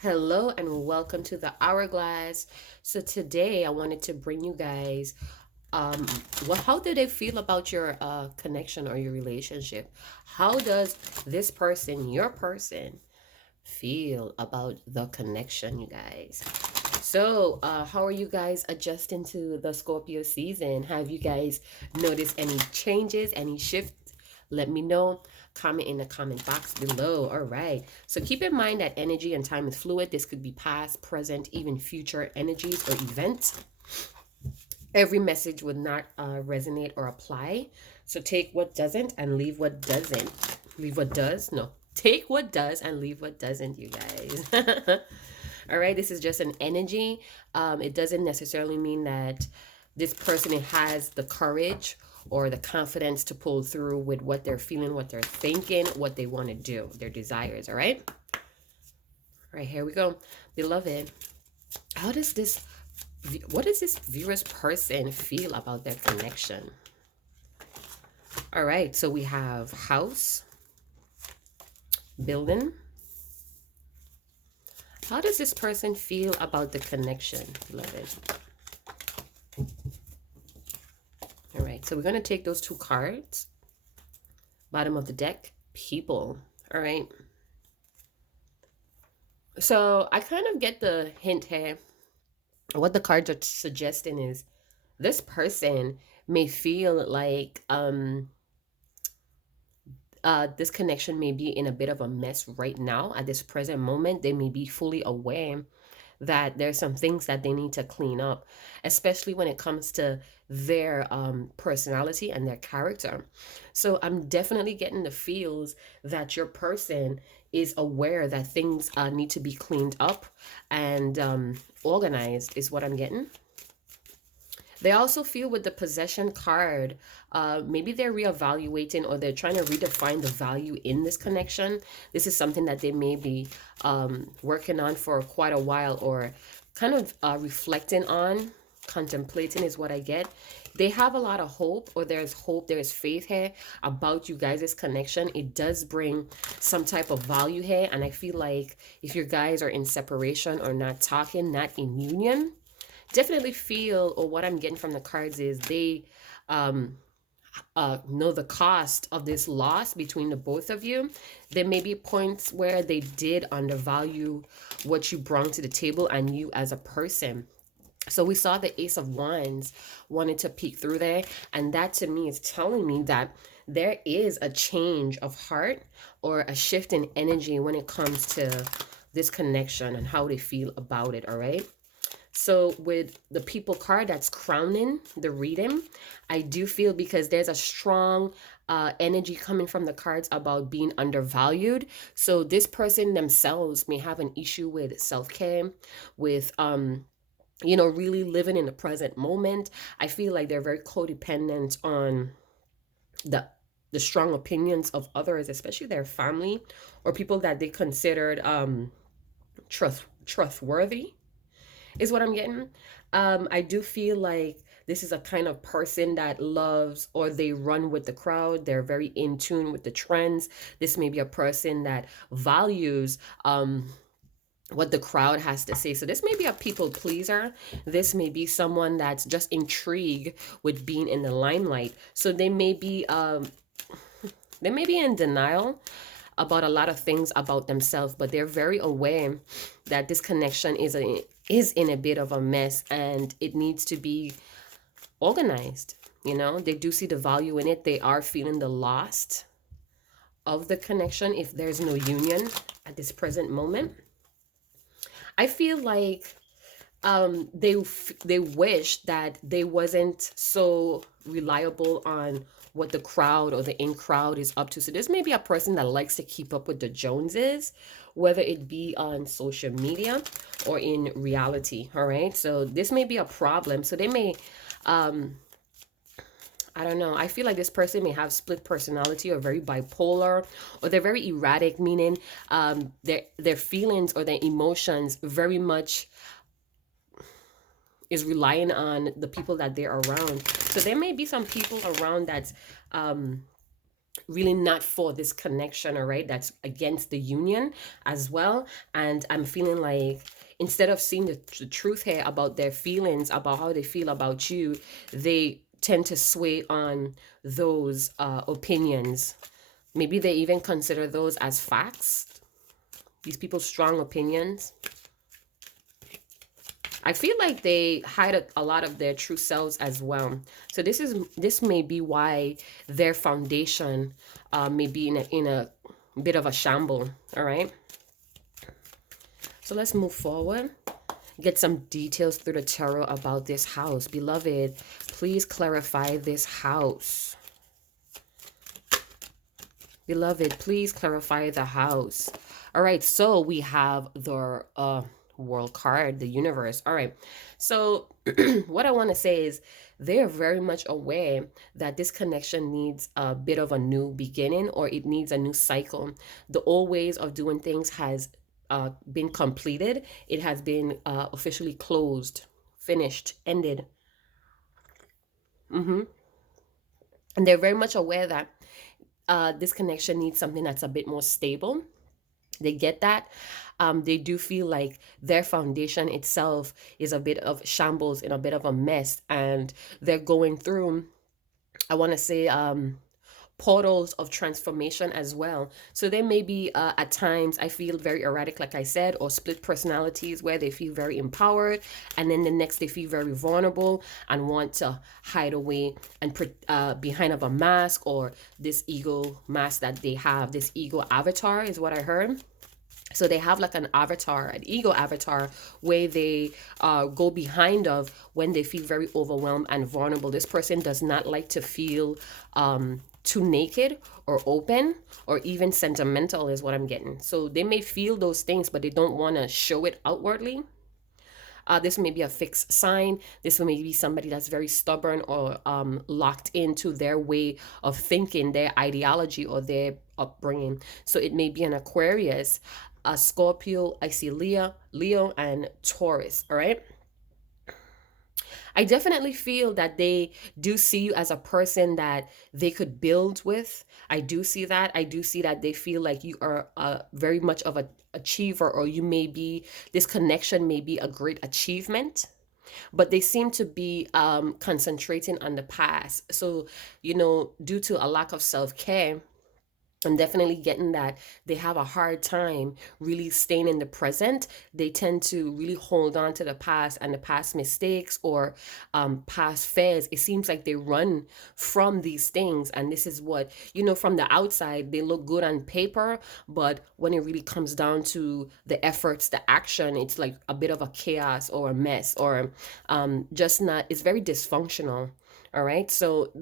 Hello and welcome to the Hourglass. So today I wanted to bring you guys um how do they feel about your connection or your relationship? How does this person, your person, feel about the connection, you guys? So, how are you guys adjusting to the Scorpio season? Have you guys noticed any changes, any shifts? Let me know. Comment in the comment box below. All right. So, keep in mind that energy and time is fluid. This could be past, present, even future energies or events. Every message would not resonate or apply. So, take what doesn't and leave what doesn't. Leave what does? No. Take what does and leave what doesn't, you guys. All right, this is just an energy. It doesn't necessarily mean that this person has the courage or the confidence to pull through with what they're feeling, what they're thinking, what they want to do, their desires. All right. All right, here we go. Beloved, how does this, what does this viewer's person feel about their connection? All right, so we have house, building. How does this person feel about the connection, beloved? All right, so we're going to take those two cards. Bottom of the deck, people. All right. So I kind of get the hint here. What the cards are suggesting is this person may feel like this connection may be in a bit of a mess right now at this present moment. They may be fully aware that there's some things that they need to clean up, especially when it comes to their personality and their character. So I'm definitely getting the feels that your person is aware that things need to be cleaned up and organized, is what I'm getting. They also feel with the possession card, maybe they're reevaluating or they're trying to redefine the value in this connection. This is something that they may be working on for quite a while or kind of reflecting on, contemplating is what I get. They have a lot of hope, there's faith here about you guys' connection. It does bring some type of value here. And I feel like if you guys are in separation or not talking, not in union, definitely feel, or what I'm getting from the cards is they um know the cost of this loss between the both of you. There may be points where they did undervalue what you brought to the table and you as a person. So we saw the Ace of Wands wanted to peek through there, and that to me is telling me that there is a change of heart or a shift in energy when it comes to this connection and how they feel about it. All right. So with the people card that's crowning the reading, I do feel, because there's a strong energy coming from the cards about being undervalued. So this person themselves may have an issue with self-care, with really living in the present moment. I feel like they're very codependent on the the strong opinions of others, especially their family or people that they considered trustworthy, is what I'm getting. I do feel like this is a kind of person that loves, or they run with the crowd. They're very in tune with the trends. This may be a person that values what the crowd has to say. So this may be a people pleaser. This may be someone that's just intrigued with being in the limelight. So they may be in denial about a lot of things about themselves, but they're very aware that this connection is in a bit of a mess and it needs to be organized. They do see the value in it. They are feeling the loss of the connection if there's no union at this present moment. I feel like they wish that they wasn't so reliable on what the crowd or the in crowd is up to. So this may be a person that likes to keep up with the Joneses, whether it be on social media or in reality. All right, so this may be a problem. So they may I don't know. I feel like this person may have split personality or very bipolar, or they're very erratic, meaning their feelings or their emotions very much is relying on the people that they're around. So there may be some people around that's really not for this connection, all right? That's against the union as well. And I'm feeling like instead of seeing the truth here about their feelings, about how they feel about you, they tend to sway on those opinions. Maybe they even consider those as facts, these people's strong opinions. I feel like they hide a lot of their true selves as well. So this may be why their foundation may be in a bit of a shamble. All right. So let's move forward. Get some details through the tarot about this house. Beloved, please clarify this house. Beloved, please clarify the house. All right, so we have the world card, the universe. All right, so what I want to say is they're very much aware that this connection needs a bit of a new beginning, or it needs a new cycle. The old ways of doing things has been completed. It has been officially closed, finished, ended. Mm-hmm. And they're very much aware that this connection needs something that's a bit more stable. They get that. They do feel like their foundation itself is a bit of shambles, in a bit of a mess, and they're going through, I want to say, portals of transformation as well. So they may be at times, I feel, very erratic, like I said, or split personalities where they feel very empowered, and then the next they feel very vulnerable and want to hide away and behind of a mask, or this ego mask that they have. This ego avatar is what I heard. So they have like an avatar, an ego avatar, where they go behind of when they feel very overwhelmed and vulnerable. This person does not like to feel too naked or open or even sentimental, is what I'm getting. So they may feel those things, but they don't want to show it outwardly. This may be a fixed sign. This may be somebody that's very stubborn or locked into their way of thinking, their ideology, or their upbringing. So it may be an Aquarius, a Scorpio. I see Leo, and Taurus. All right. I definitely feel that they do see you as a person that they could build with. I do see that. I do see that they feel like you are very much of a achiever, or you may be, this connection may be a great achievement, but they seem to be concentrating on the past. So, due to a lack of self-care, I'm definitely getting that they have a hard time really staying in the present. They tend to really hold on to the past and the past mistakes, or past fears. It seems like they run from these things. And this is what, from the outside, they look good on paper. But when it really comes down to the efforts, the action, it's like a bit of a chaos or a mess, or just not, it's very dysfunctional. All right. So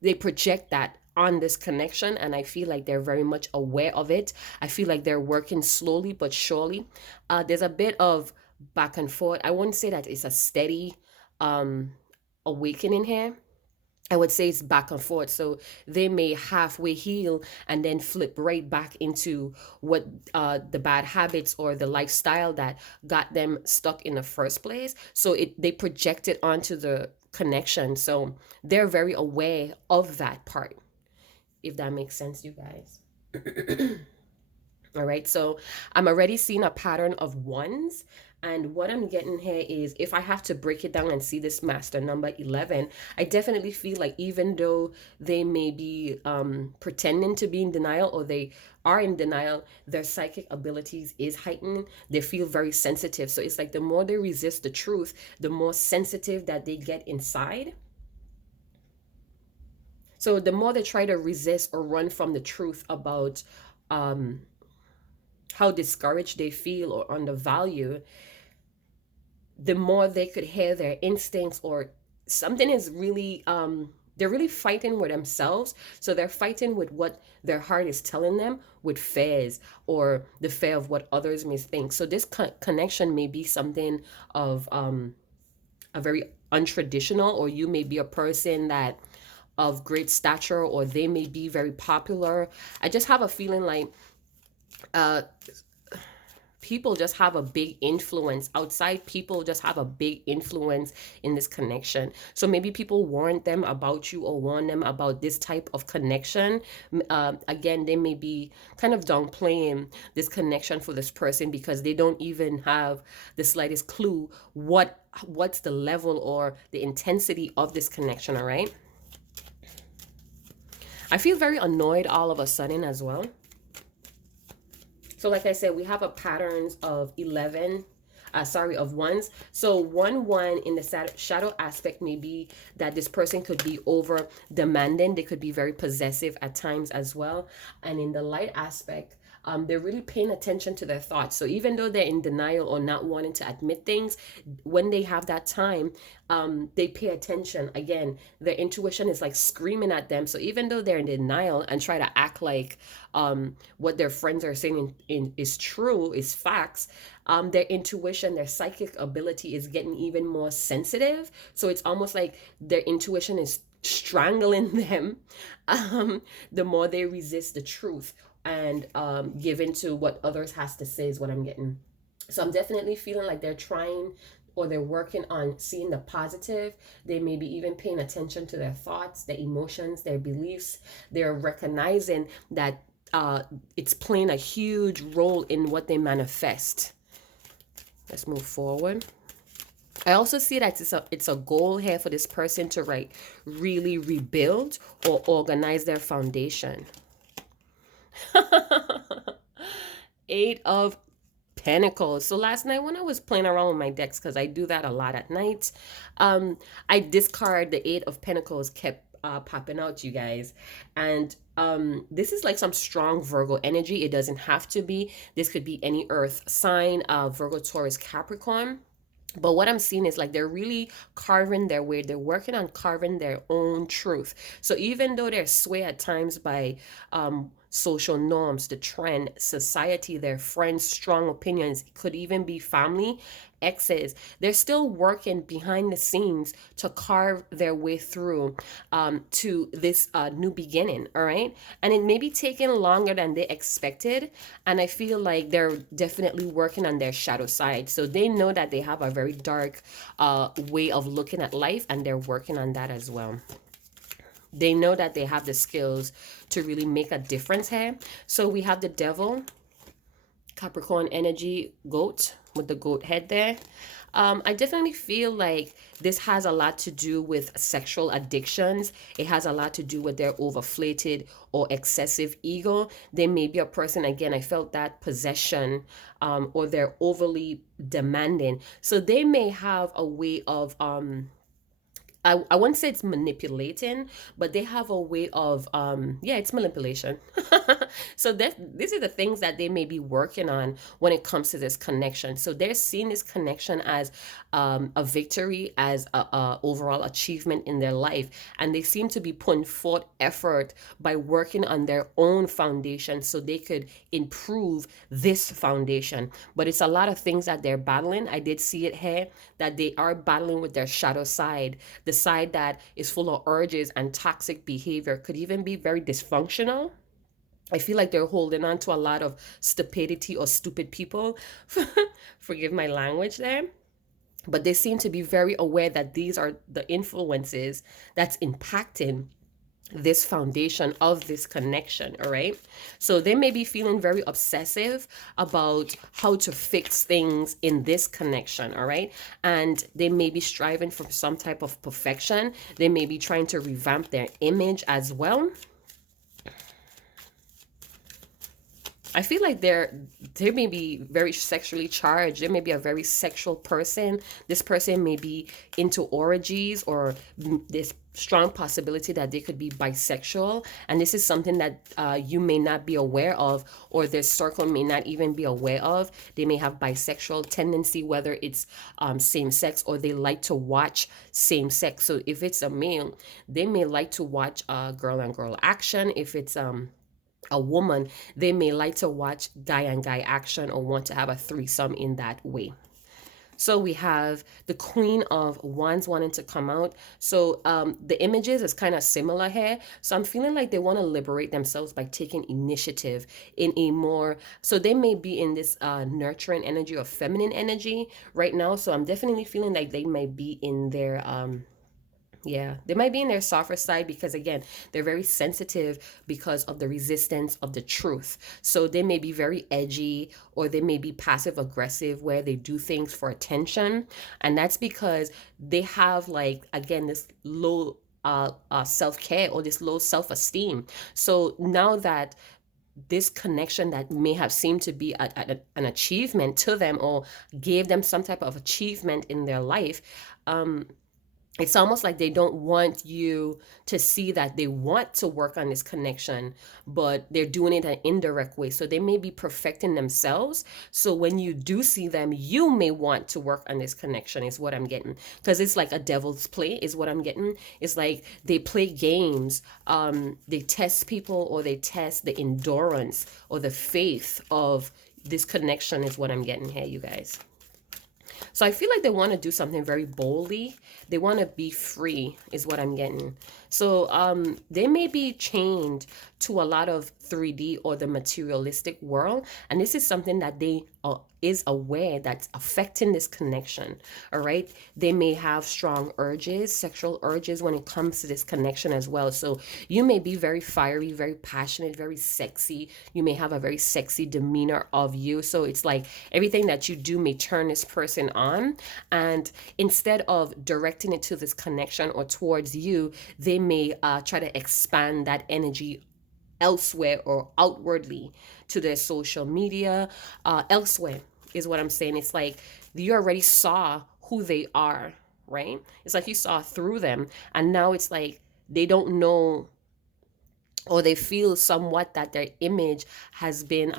they project that on this connection, and I feel like they're very much aware of it. I feel like they're working slowly but surely. There's a bit of back and forth. I wouldn't say that it's a steady um awakening here. I would say it's back and forth. So they may halfway heal and then flip right back into what the bad habits or the lifestyle that got them stuck in the first place. So they project it onto the connection. So they're very aware of that part, if that makes sense, you guys. All right, so I'm already seeing a pattern of ones. And what I'm getting here is, if I have to break it down and see this master number 11, I definitely feel like even though they may be pretending to be in denial, or they are in denial, their psychic abilities is heightened. They feel very sensitive. So it's like the more they resist the truth, the more sensitive that they get inside. So the more they try to resist or run from the truth about um, how discouraged they feel or undervalued, the more they could hear their instincts, or something is really they're really fighting with themselves. So they're fighting with what their heart is telling them, with fears, or the fear of what others may think. So this connection may be something of a very untraditional, or you may be a person that of great stature, or they may be very popular. I just have a feeling like uh people just have a big influence. Outside people just have a big influence in this connection. So maybe people warn them about you or warn them about this type of connection. Again, they may be kind of downplaying this connection for this person because they don't even have the slightest clue what's the level or the intensity of this connection. All right. I feel very annoyed all of a sudden as well. So like I said, we have a patterns of 11, of ones. So 1 1 in the shadow aspect may be that this person could be over demanding. They could be very possessive at times as well. And in the light aspect, they're really paying attention to their thoughts. So even though they're in denial or not wanting to admit things, when they have that time, they pay attention. Again, their intuition is like screaming at them. So even though they're in denial and try to act like what their friends are saying is true, is facts, their intuition, their psychic ability is getting even more sensitive. So it's almost like their intuition is strangling them the more they resist the truth and give into what others has to say is what I'm getting. So I'm definitely feeling like they're trying or they're working on seeing the positive. They may be even paying attention to their thoughts, their emotions, their beliefs. They're recognizing that it's playing a huge role in what they manifest. Let's move forward. I also see that it's a goal here for this person to really rebuild or organize their foundation. 8 of Pentacles. So last night when I was playing around with my decks, because I do that a lot at night, I discard the 8 of Pentacles kept popping out, you guys. And this is like some strong Virgo energy. It doesn't have to be. This could be any earth sign, Virgo, Taurus, Capricorn. But what I'm seeing is like they're really carving their way. They're working on carving their own truth. So even though they're swayed at times by social norms, the trend, society, their friends, strong opinions, it could even be family, exes, they're still working behind the scenes to carve their way through to this new beginning. All right. And it may be taking longer than they expected. And I feel like they're definitely working on their shadow side. So they know that they have a very dark way of looking at life, and they're working on that as well. They know that they have the skills to really make a difference here. So we have the Devil, Capricorn energy, goat with the goat head there. I definitely feel like this has a lot to do with sexual addictions. It has a lot to do with their overflated or excessive ego. They may be a person, again, I felt that possession, or they're overly demanding. So they may have a way of I wouldn't say it's manipulating, but they have a way of yeah, it's manipulation. So these are the things that they may be working on when it comes to this connection. So they're seeing this connection as a victory, as a overall achievement in their life, and they seem to be putting forth effort by working on their own foundation so they could improve this foundation. But it's a lot of things that they're battling. I did see it here that they are battling with their shadow side, the side that is full of urges and toxic behavior, could even be very dysfunctional. I feel like they're holding on to a lot of stupidity or stupid people. Forgive my language there. But they seem to be very aware that these are the influences that's impacting this foundation of this connection. All right. So they may be feeling very obsessive about how to fix things in this connection. All right. And they may be striving for some type of perfection. They may be trying to revamp their image as well. I feel like they may be very sexually charged. They may be a very sexual person. This person may be into orgies, or this strong possibility that they could be bisexual. And this is something that you may not be aware of, or their circle may not even be aware of. They may have bisexual tendency, whether it's same sex, or they like to watch same sex. So if it's a male, they may like to watch girl and girl action. If it's a woman, they may like to watch guy and guy action or want to have a threesome in that way. So we have the Queen of Wands wanting to come out. So the images is kind of similar here. So I'm feeling like they want to liberate themselves by taking initiative in a more. So they may be in this nurturing energy or feminine energy right now. So I'm definitely feeling like they might be in their yeah, they might be in their softer side because again, they're very sensitive because of the resistance of the truth. So they may be very edgy or they may be passive aggressive where they do things for attention. And that's because they have like again this low self-care or this low self-esteem. So now that this connection that may have seemed to be an achievement to them or gave them some type of achievement in their life, um, it's almost like they don't want you to see that they want to work on this connection, but they're doing it an indirect way. So they may be perfecting themselves. So when you do see them, you may want to work on this connection, is what I'm getting. Because it's like a devil's play, is what I'm getting. It's like they play games, they test people or they test the endurance or the faith of this connection, is what I'm getting here, you guys. So I feel like they want to do something very boldly. They want to be free, is what I'm getting. So they may be chained to a lot of 3D or the materialistic world, and this is something that they is aware that's affecting this connection. All right, they may have strong urges, sexual urges when it comes to this connection as well. So you may be very fiery, very passionate, very sexy. You may have a very sexy demeanor of you. So it's like everything that you do may turn this person on. And instead of directing it to this connection or towards you, they may try to expand that energy elsewhere or outwardly to their social media, elsewhere, is what I'm saying. It's like you already saw who they are, right? It's like you saw through them, and now it's like they don't know or they feel somewhat that their image has been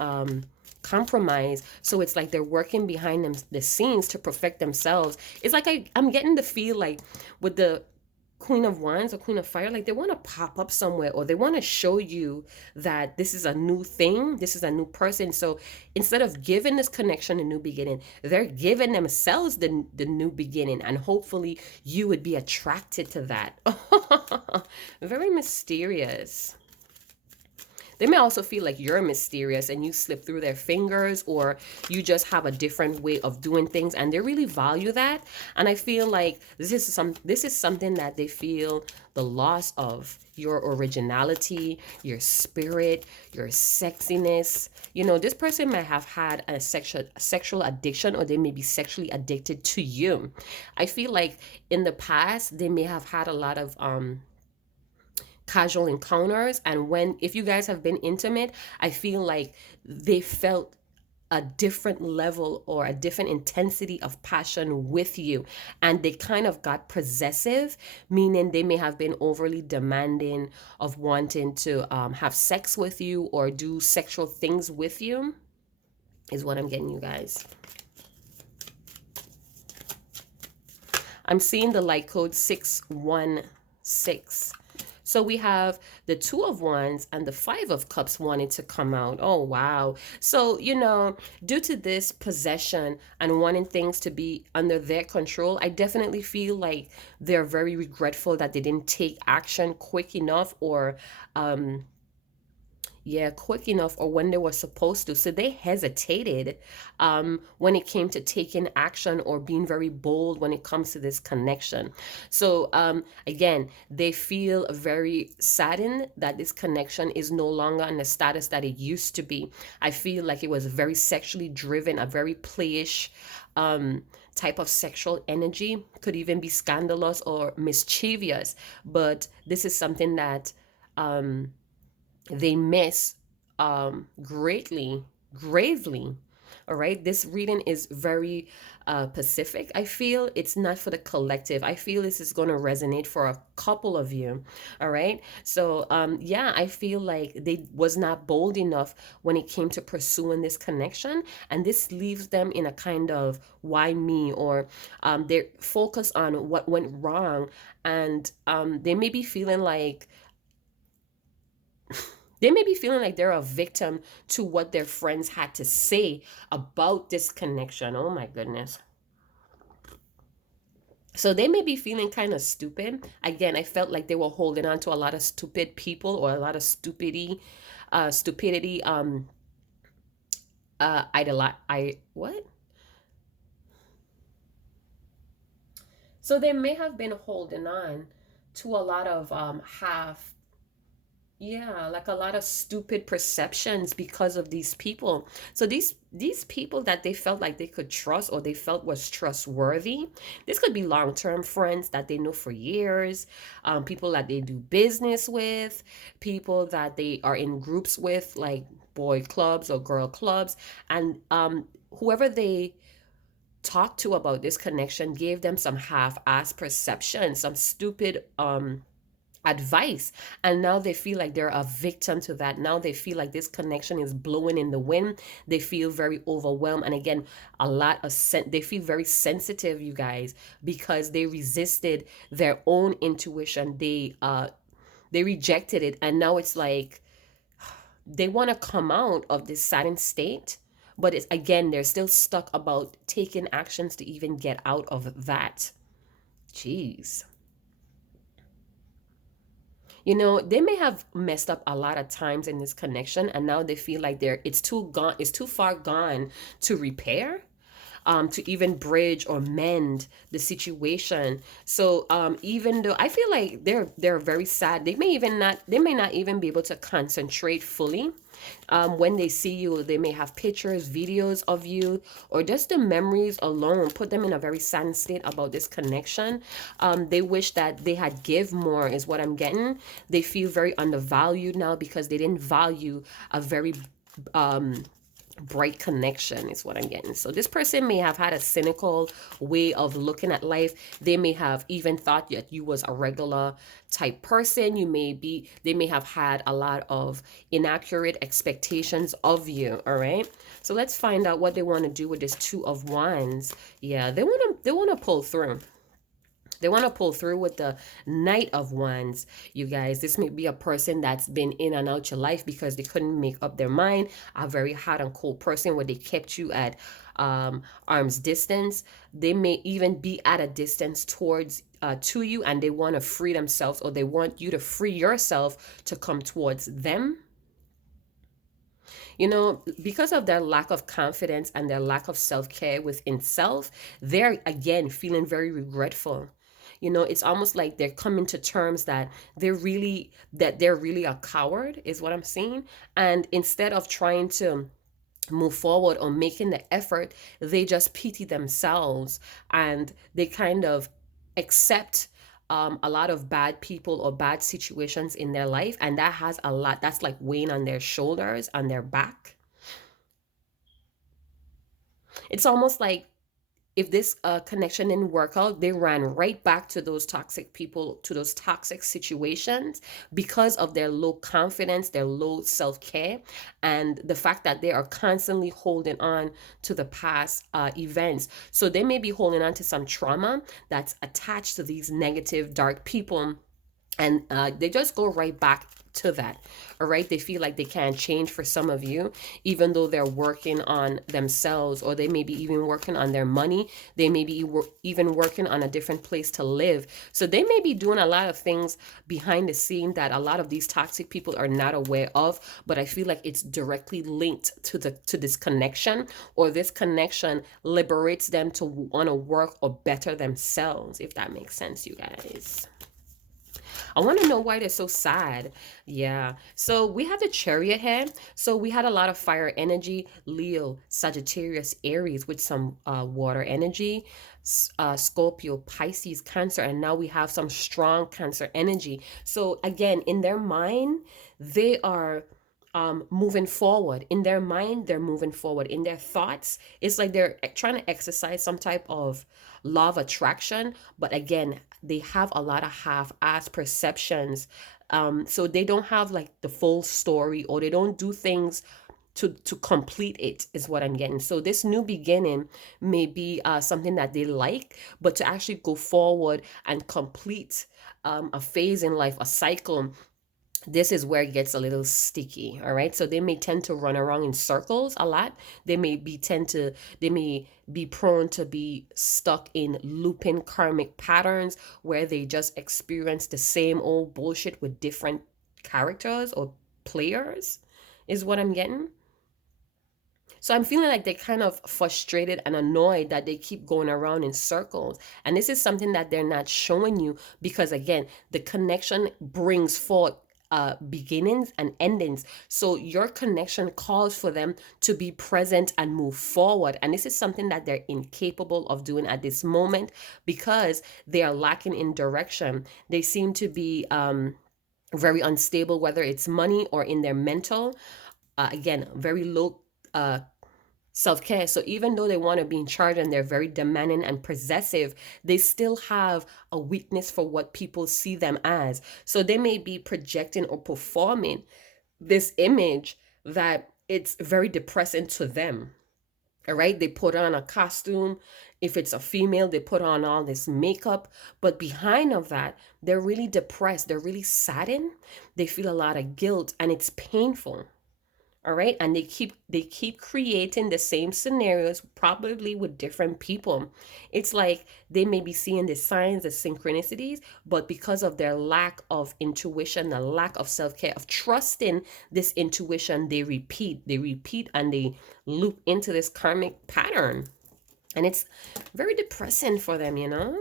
compromised. So it's like they're working behind them the scenes to perfect themselves. It's like I'm getting the feel like with the Queen of Wands or Queen of Fire, like they want to pop up somewhere or they want to show you that this is a new thing, this is a new person. So instead of giving this connection a new beginning, they're giving themselves the new beginning, and hopefully you would be attracted to that. Very mysterious. They may also feel like you're mysterious and you slip through their fingers, or you just have a different way of doing things, and they really value that. And I feel like this is something that they feel the loss of your originality, your spirit, your sexiness. You know, this person might have had a sexual addiction, or they may be sexually addicted to you. I feel like in the past they may have had a lot of casual encounters, and when if you guys have been intimate, I feel like they felt a different level or a different intensity of passion with you, and they kind of got possessive, meaning they may have been overly demanding of wanting to have sex with you or do sexual things with you, is what I'm getting, you guys. I'm seeing the light code 616. So we have the Two of Wands and the Five of Cups wanting to come out. Oh, wow. So, you know, due to this possession and wanting things to be under their control, I definitely feel like they're very regretful that they didn't take action quick enough, or yeah, quick enough, or when they were supposed to. So they hesitated when it came to taking action or being very bold when it comes to this connection. So again, they feel very saddened that this connection is no longer in the status that it used to be. I feel like it was very sexually driven, a very playish type of sexual energy, could even be scandalous or mischievous. But this is something that they miss greatly, gravely. All right. This reading is very pacific. I feel it's not for the collective. I feel this is going to resonate for a couple of you. All right. So, yeah, I feel like they was not bold enough when it came to pursuing this connection. And this leaves them in a kind of why me, or they're focused on what went wrong. And they may be feeling like, they're a victim to what their friends had to say about this connection. Oh my goodness. So they may be feeling kind of stupid. Again, I felt like they were holding on to a lot of stupid people or a lot of stupidity, I what? So they may have been holding on to a lot of half, yeah, like a lot of stupid perceptions because of these people. So these people that they felt like they could trust or they felt was trustworthy. This could be long-term friends that they know for years, people that they do business with, people that they are in groups with, like boy clubs or girl clubs, and whoever they talked to about this connection gave them some half-ass perception, some stupid advice, and now they feel like they're a victim to that. Now they feel like this connection is blowing in the wind. They feel very overwhelmed, and again, they feel very sensitive, you guys, because they resisted their own intuition. They rejected it, and now it's like they want to come out of this saddened state, but it's again, they're still stuck about taking actions to even get out of that. Jeez. They may have messed up a lot of times in this connection, and now they feel like it's too far gone to repair, to even bridge or mend the situation. So even though I feel like they're very sad, they may not even be able to concentrate fully. When they see you, they may have pictures, videos of you, or just the memories alone put them in a very sad state about this connection. They wish that they had give more, is what I'm getting. They feel very undervalued now because they didn't value a very um bright connection, is what I'm getting. So this person may have had a cynical way of looking at life. They may have even thought that you was a regular type person. They may have had a lot of inaccurate expectations of you. All right. So let's find out what they want to do with this Two of Wands. Yeah, they want to pull through. They want to pull through with the Knight of Wands, you guys. This may be a person that's been in and out your life because they couldn't make up their mind. A very hot and cold person where they kept you at arm's distance. They may even be at a distance towards to you, and they want to free themselves, or they want you to free yourself to come towards them. Because of their lack of confidence and their lack of self-care within self, they're again feeling very regretful. It's almost like they're coming to terms that they're really a coward, is what I'm seeing. And instead of trying to move forward or making the effort, they just pity themselves, and they kind of accept a lot of bad people or bad situations in their life, and that's like weighing on their shoulders, on their back. It's almost like if this connection didn't work out, they ran right back to those toxic people, to those toxic situations, because of their low confidence, their low self care, and the fact that they are constantly holding on to the past events. So they may be holding on to some trauma that's attached to these negative, dark people, and they just go right back to that. All right, they feel like they can't change for some of you, even though they're working on themselves, or they may be even working on their money. They may be even working on a different place to live. So they may be doing a lot of things behind the scene that a lot of these toxic people are not aware of, but I feel like it's directly linked to this connection, or this connection liberates them to want to work or better themselves, if that makes sense, you guys. I want to know why they're so sad. Yeah. So we have the Chariot here. So we had a lot of fire energy, Leo, Sagittarius, Aries with some water energy, Scorpio, Pisces, Cancer, and now we have some strong Cancer energy. So again, in their mind, they are moving forward. In their mind, they're moving forward. In their thoughts, it's like they're trying to exercise some type of law of attraction, but again, they have a lot of half-ass perceptions. So they don't have like the full story, or they don't do things to complete it, is what I'm getting. So this new beginning may be something that they like, but to actually go forward and complete a phase in life, a cycle, this is where it gets a little sticky. All right, so they may tend to run around in circles a lot. They may be prone to be stuck in looping karmic patterns where they just experience the same old bullshit with different characters or players, is what I'm getting. So I'm feeling like they're kind of frustrated and annoyed that they keep going around in circles. And this is something that they're not showing you because, again, the connection brings forth beginnings and endings. So your connection calls for them to be present and move forward. And this is something that they're incapable of doing at this moment because they are lacking in direction. They seem to be very unstable, whether it's money or in their mental. Again, very low uh, self care. So even though they want to be in charge and they're very demanding and possessive, they still have a weakness for what people see them as. So they may be projecting or performing this image that it's very depressing to them. All right. They put on a costume. If it's a female, they put on all this makeup. But behind of that, they're really depressed. They're really saddened. They feel a lot of guilt and it's painful. All right, and they keep creating the same scenarios, probably with different people. It's like they may be seeing the signs, the synchronicities, but because of their lack of intuition, the lack of self-care, of trusting this intuition, they repeat and they loop into this karmic pattern. And it's very depressing for them, you know.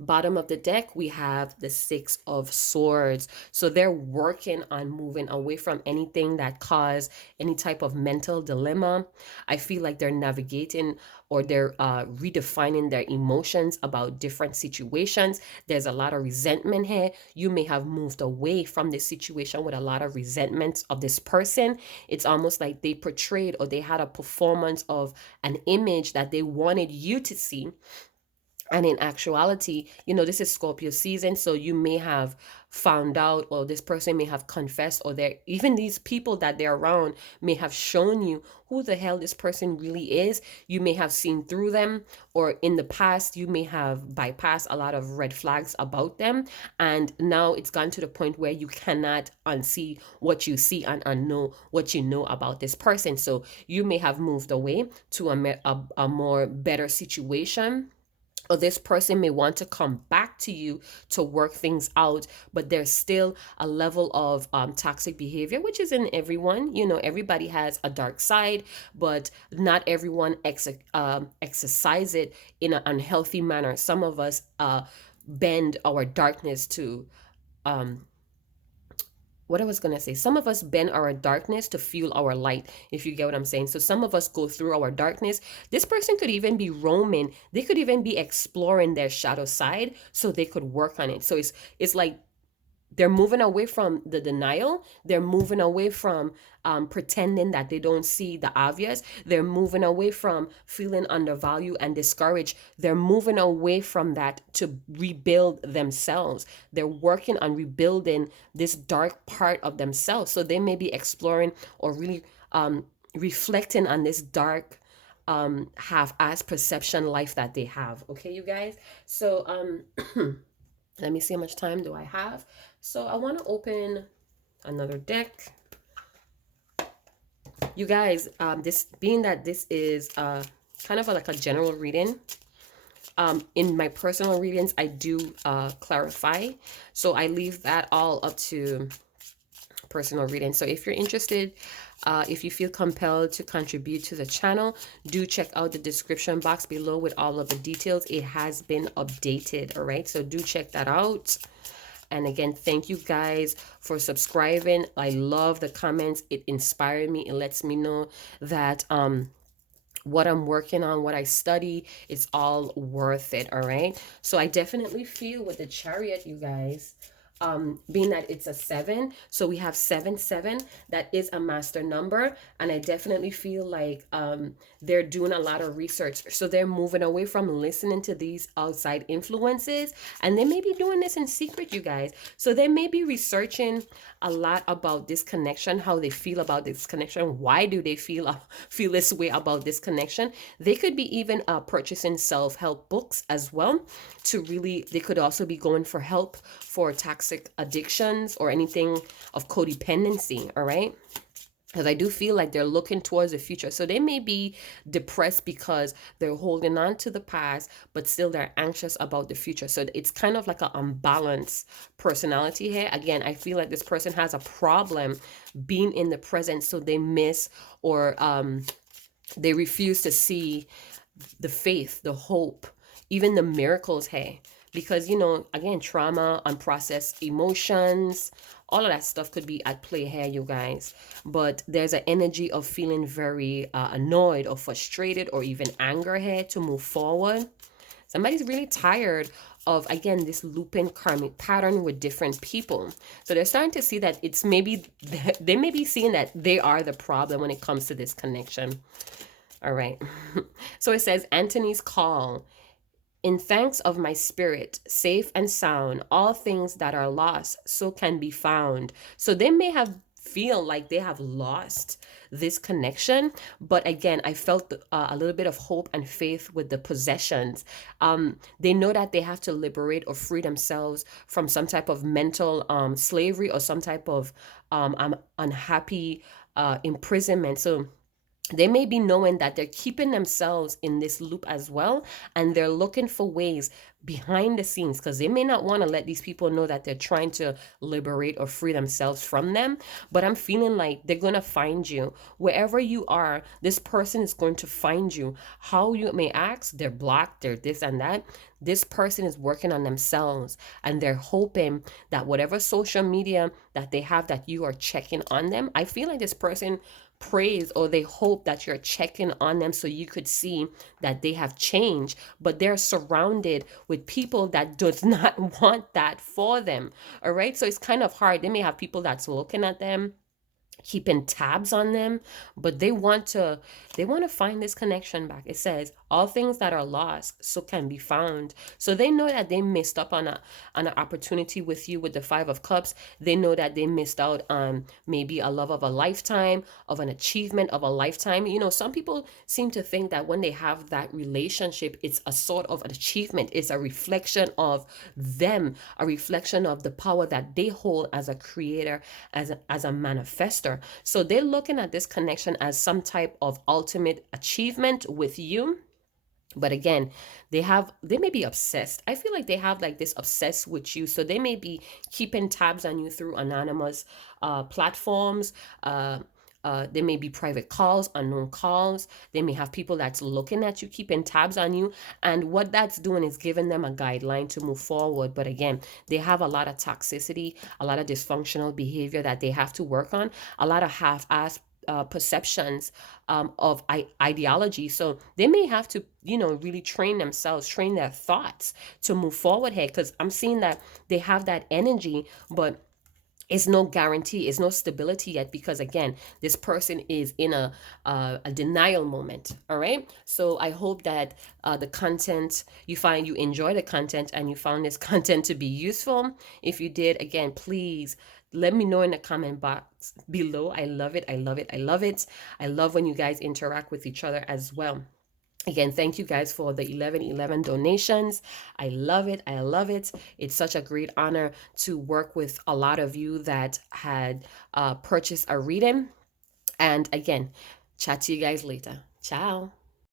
Bottom of the deck, we have the Six of Swords. So they're working on moving away from anything that cause any type of mental dilemma. I feel like they're navigating or they're redefining their emotions about different situations. There's a lot of resentment here. You may have moved away from this situation with a lot of resentment of this person. It's almost like they portrayed or they had a performance of an image that they wanted you to see, and in actuality, this is Scorpio season, so you may have found out, or this person may have confessed, or even these people that they're around may have shown you who the hell this person really is. You may have seen through them, or in the past, you may have bypassed a lot of red flags about them. And now it's gone to the point where you cannot unsee what you see and unknow what you know about this person. So you may have moved away to a more better situation, or this person may want to come back to you to work things out, but there's still a level of toxic behavior, which is in everyone. Everybody has a dark side, but not everyone exercise it in an unhealthy manner. Some of us bend our darkness to um, what I was going to say, some of us bend our darkness to fuel our light, if you get what I'm saying. So some of us go through our darkness. This person could even be roaming. They could even be exploring their shadow side so they could work on it. So it's like they're moving away from the denial. They're moving away from pretending that they don't see the obvious. They're moving away from feeling undervalued and discouraged. They're moving away from that to rebuild themselves. They're working on rebuilding this dark part of themselves. So they may be exploring or really reflecting on this dark half-ass perception life that they have. Okay, you guys? So let me see how much time do I have. So I want to open another deck. You guys, this being that this is kind of like a general reading. In my personal readings, I do clarify. So I leave that all up to personal reading. So if you're interested, if you feel compelled to contribute to the channel, do check out the description box below with all of the details. It has been updated. All right, so do check that out. And again, thank you guys for subscribing. I love the comments. It inspired me. It lets me know that what I'm working on, what I study, it's all worth it. All right, so I definitely feel with the Chariot, you guys, being that it's a 7, so we have 7 7, that is a master number. And I definitely feel like they're doing a lot of research, so they're moving away from listening to these outside influences, and they may be doing this in secret, you guys. So they may be researching a lot about this connection, how they feel about this connection, why do they feel this way about this connection. They could be even purchasing self-help books as well, to really, they could also be going for help for tax toxic addictions or anything of codependency, all right? Because I do feel like they're looking towards the future. So they may be depressed because they're holding on to the past, but still they're anxious about the future. So it's kind of like an unbalanced personality here. Again, I feel like this person has a problem being in the present. So they miss or they refuse to see the faith, the hope, even the miracles here. Because, again, trauma, unprocessed emotions, all of that stuff could be at play here, you guys. But there's an energy of feeling very annoyed or frustrated or even anger here to move forward. Somebody's really tired of, again, this looping karmic pattern with different people. So they're starting to see that it's maybe, they may be seeing that they are the problem when it comes to this connection. All right. So it says, Anthony's call. In thanks of my spirit, safe and sound, all things that are lost so can be found. So they may have feel like they have lost this connection, but again, I felt a little bit of hope and faith with the possessions. They know that they have to liberate or free themselves from some type of mental slavery or some type of unhappy imprisonment. So they may be knowing that they're keeping themselves in this loop as well, and they're looking for ways behind the scenes because they may not want to let these people know that they're trying to liberate or free themselves from them. But I'm feeling like they're going to find you wherever you are. This person is going to find you. How you may ask, they're blocked, they're this and that. This person is working on themselves, and they're hoping that whatever social media that they have, that you are checking on them. I feel like this person praise or they hope that you're checking on them so you could see that they have changed, but they're surrounded with people that does not want that for them. All right, so it's kind of hard. They may have people that's looking at them, keeping tabs on them, but they want to find this connection back. It says all things that are lost so can be found. So they know that they missed up on an opportunity with you with the 5 of Cups. They know that they missed out on maybe a love of a lifetime, of an achievement of a lifetime. Some people seem to think that when they have that relationship, it's a sort of an achievement. It's a reflection of them, a reflection of the power that they hold as a creator, as a manifester. So they're looking at this connection as some type of ultimate achievement with you. But again, they may be obsessed. I feel like they have like this obsessed with you. So they may be keeping tabs on you through anonymous platforms. There may be private calls, unknown calls. They may have people that's looking at you, keeping tabs on you. And what that's doing is giving them a guideline to move forward. But again, they have a lot of toxicity, a lot of dysfunctional behavior that they have to work on, a lot of half-assed perceptions of ideology. So they may have to, really train themselves, train their thoughts to move forward here. Because I'm seeing that they have that energy, but it's no guarantee, it's no stability yet, because again, this person is in a denial moment. All right, so I hope that the content, you enjoy the content and you found this content to be useful. If you did, again, please let me know in the comment box below. I love it, I love it, I love it. I love when you guys interact with each other as well. Again, thank you guys for the 1111 donations. I love it. I love it. It's such a great honor to work with a lot of you that had purchased a reading. And again, chat to you guys later. Ciao.